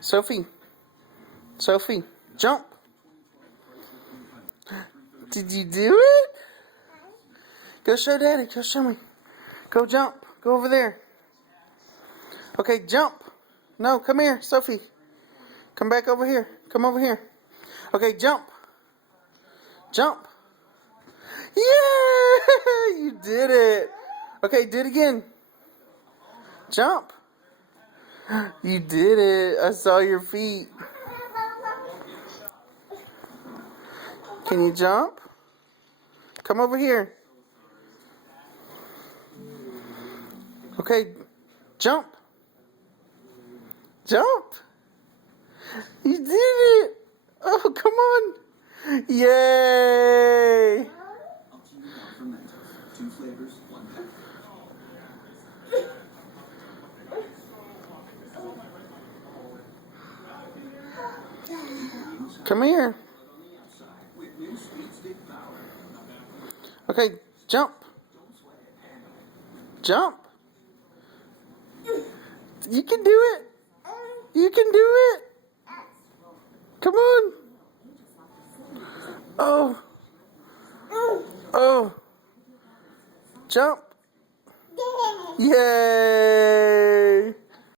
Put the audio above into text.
Sophie. Sophie, jump. Did you do it? Go show Daddy. Go show me. Go jump. Go over there. Okay, jump. No, come here, Sophie. Come back over here. Come over here. Okay, jump. Jump. Yeah! You did it. Okay, do it again. Jump. You did it. I saw your feet. Can you jump? Come over here. Okay, jump. Jump. You did it. Oh, come on. Yay. Come here. Okay, jump. Jump. You can do it. You can do it. Come on. Oh. Oh. Jump. Yay.